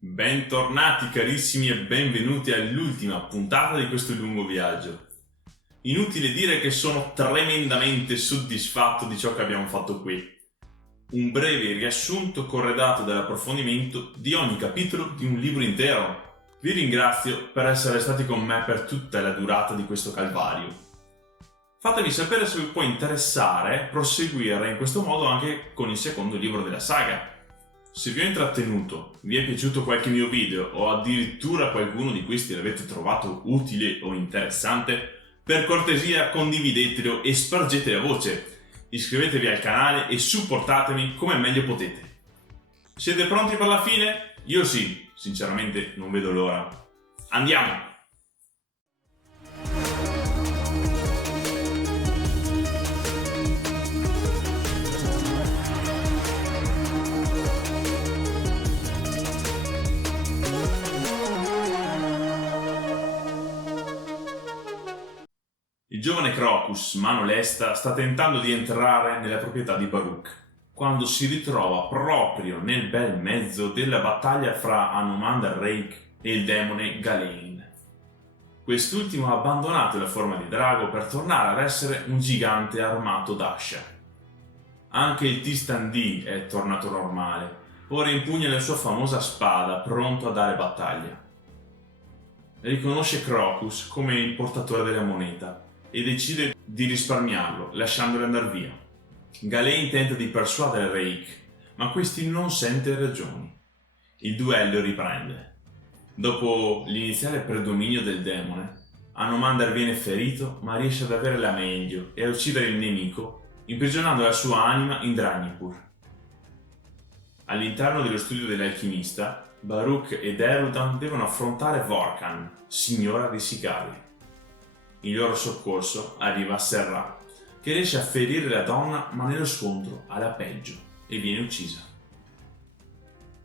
Bentornati carissimi e benvenuti all'ultima puntata di questo lungo viaggio. Inutile dire che sono tremendamente soddisfatto di ciò che abbiamo fatto qui. Un breve riassunto corredato dall'approfondimento di ogni capitolo di un libro intero. Vi ringrazio per essere stati con me per tutta la durata di questo calvario. Fatemi sapere se vi può interessare proseguire in questo modo anche con il secondo libro della saga. Se vi ho intrattenuto, vi è piaciuto qualche mio video o addirittura qualcuno di questi l'avete trovato utile o interessante, per cortesia condividetelo e spargete la voce. Iscrivetevi al canale e supportatemi come meglio potete. Siete pronti per la fine? Io sì, sinceramente non vedo l'ora. Andiamo! Il giovane Crocus, mano lesta, sta tentando di entrare nella proprietà di Baruch, quando si ritrova proprio nel bel mezzo della battaglia fra Anomander-Rake e il demone Galein. Quest'ultimo ha abbandonato la forma di drago per tornare ad essere un gigante armato d'ascia. Anche il Tistandi è tornato normale, ora impugna la sua famosa spada pronto a dare battaglia. Riconosce Crocus come il portatore della moneta e decide di risparmiarlo, lasciandolo andare via. Galein tenta di persuadere Rake, ma questi non sente ragioni. Il duello riprende. Dopo l'iniziale predominio del demone, Anomander viene ferito, ma riesce ad avere la meglio e a uccidere il nemico, imprigionando la sua anima in Dragnippur. All'interno dello studio dell'alchimista, Baruch ed Erudan devono affrontare Vorkan, signora dei sicari. In loro soccorso arriva Serra, che riesce a ferire la donna, ma nello scontro ha la peggio e viene uccisa.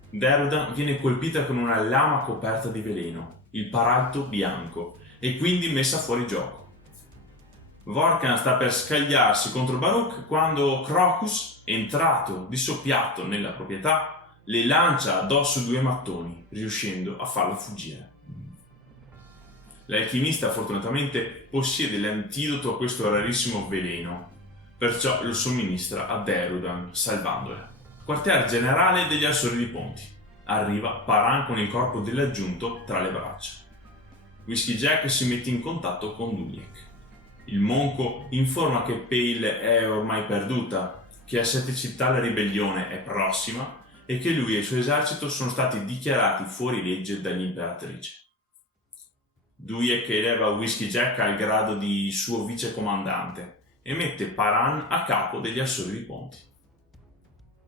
Derudan viene colpita con una lama coperta di veleno, il paralto bianco, e quindi messa fuori gioco. Vorkan sta per scagliarsi contro Baruch quando Crocus, entrato di soppiatto nella proprietà, le lancia addosso due mattoni, riuscendo a farlo fuggire. L'alchimista fortunatamente possiede l'antidoto a questo rarissimo veleno, perciò lo somministra a Derudan, salvandola. Quartier generale degli Alsori di Ponti. Arriva Paran con il corpo dell'aggiunto tra le braccia. Whisky Jack si mette in contatto con Duliek. Il monco informa che Pale è ormai perduta, che a 7 città la ribellione è prossima e che lui e il suo esercito sono stati dichiarati fuori legge dall'imperatrice. Duyek eleva Whisky Jack al grado di suo vicecomandante e mette Paran a capo degli Alsori di Ponti.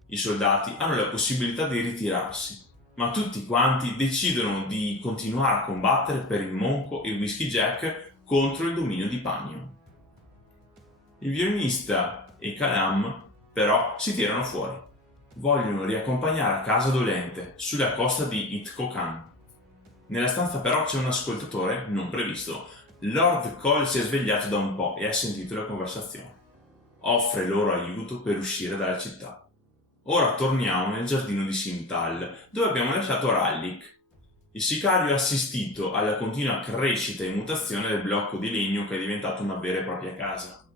I soldati hanno la possibilità di ritirarsi, ma tutti quanti decidono di continuare a combattere per il monco e Whisky Jack contro il dominio di Pagno. Il violinista e Kalam però si tirano fuori. Vogliono riaccompagnare a casa dolente sulla costa di Itkokan. Nella stanza però c'è un ascoltatore non previsto. Lord Cole si è svegliato da un po' e ha sentito la conversazione. Offre loro aiuto per uscire dalla città. Ora torniamo nel giardino di Simtal, dove abbiamo lasciato Rallik. Il sicario ha assistito alla continua crescita e mutazione del blocco di legno che è diventato una vera e propria casa.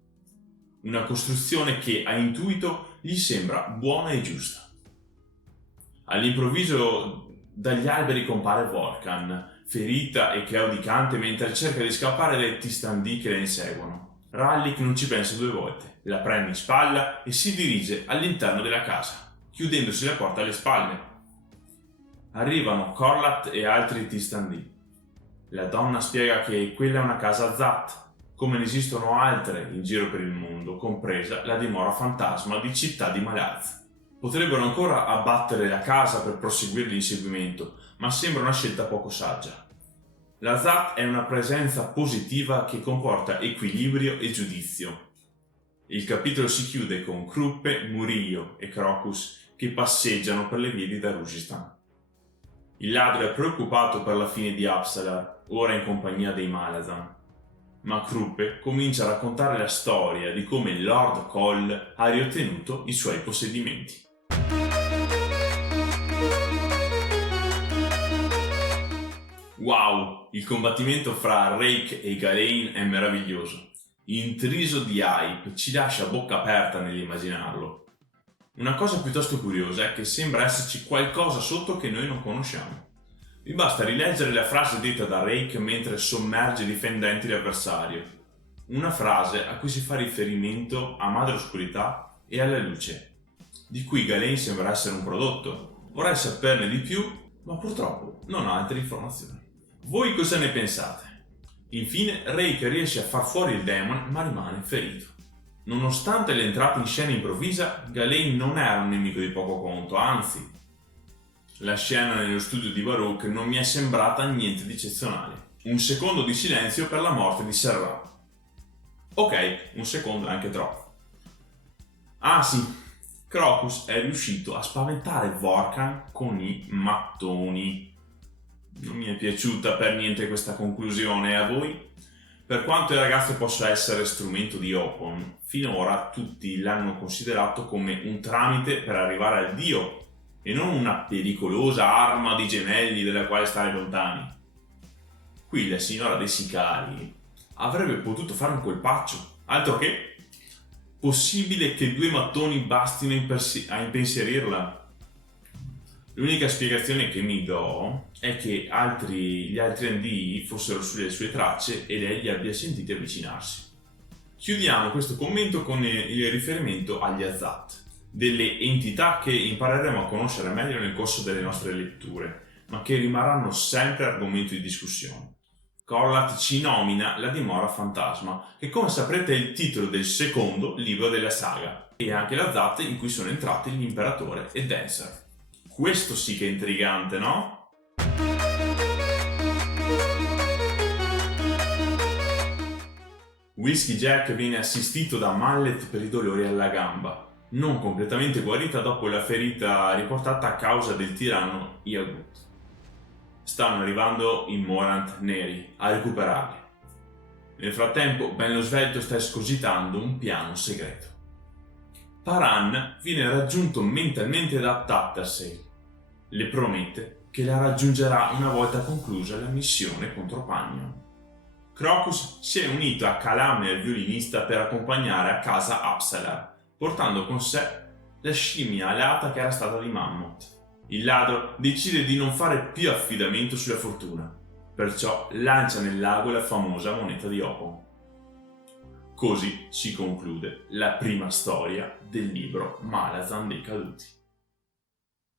Una costruzione che a intuito gli sembra buona e giusta. All'improvviso dagli alberi compare Vorkan, ferita e claudicante mentre cerca di scappare dai Tistandi che la inseguono. Rallik non ci pensa due volte, la prende in spalla e si dirige all'interno della casa, chiudendosi la porta alle spalle. Arrivano Corlat e altri Tistandi. La donna spiega che quella è una casa Zat, come ne esistono altre in giro per il mondo, compresa la dimora fantasma di Città di Malaz. Potrebbero ancora abbattere la casa per proseguire l'inseguimento, ma sembra una scelta poco saggia. La Zat è una presenza positiva che comporta equilibrio e giudizio. Il capitolo si chiude con Kruppe, Murillo e Crocus che passeggiano per le vie di Darushistan. Il ladro è preoccupato per la fine di Apsalar, ora in compagnia dei Malazan. Ma Kruppe comincia a raccontare la storia di come Lord Cole ha riottenuto i suoi possedimenti. Wow, il combattimento fra Rake e Galen è meraviglioso. Intriso di hype, ci lascia a bocca aperta nell'immaginarlo. Una cosa piuttosto curiosa è che sembra esserci qualcosa sotto che noi non conosciamo. Vi basta rileggere la frase detta da Rake mentre sommerge difendenti l'avversario. Una frase a cui si fa riferimento a Madre Oscurità e alla luce, di cui Galen sembra essere un prodotto. Vorrei saperne di più, ma purtroppo non ho altre informazioni. Voi cosa ne pensate? Infine, Rake riesce a far fuori il demon, ma rimane ferito. Nonostante l'entrata in scena improvvisa, Galen non era un nemico di poco conto, anzi, la scena nello studio di Baruch non mi è sembrata niente di eccezionale. Un secondo di silenzio per la morte di Serra. Ok, un secondo è anche troppo. Ah sì, Crocus è riuscito a spaventare Vorkan con i mattoni. Non mi è piaciuta per niente questa conclusione, a voi? Per quanto il ragazzo possa essere strumento di Opon, finora tutti l'hanno considerato come un tramite per arrivare al dio e non una pericolosa arma di gemelli dalla quale stare lontani. Qui la signora dei sicari avrebbe potuto fare un colpaccio, altro che possibile che 2 mattoni bastino a impensierirla. L'unica spiegazione che mi do è che gli altri ND fossero sulle sue tracce e lei li abbia sentiti avvicinarsi. Chiudiamo questo commento con il riferimento agli Azat, delle entità che impareremo a conoscere meglio nel corso delle nostre letture, ma che rimarranno sempre argomento di discussione. Corlat ci nomina la dimora fantasma, che come saprete è il titolo del secondo libro della saga, e anche l'Azat in cui sono entrati l'imperatore e Dancer. Questo sì che è intrigante, no? Whiskey Jack viene assistito da Mallet per i dolori alla gamba, non completamente guarita dopo la ferita riportata a causa del tiranno Iagut. Stanno arrivando i Morant neri a recuperarli. Nel frattempo, Ben lo Svelto sta escogitando un piano segreto. Paran viene raggiunto mentalmente da Tattersall. Le promette che la raggiungerà una volta conclusa la missione contro Pagnon. Crocus si è unito a Calame il violinista per accompagnare a casa Apsalar, portando con sé la scimmia alata che era stata di Mammoth. Il ladro decide di non fare più affidamento sulla fortuna, perciò lancia nel lago la famosa moneta di Opon. Così si conclude la prima storia del libro Malazan dei Caduti.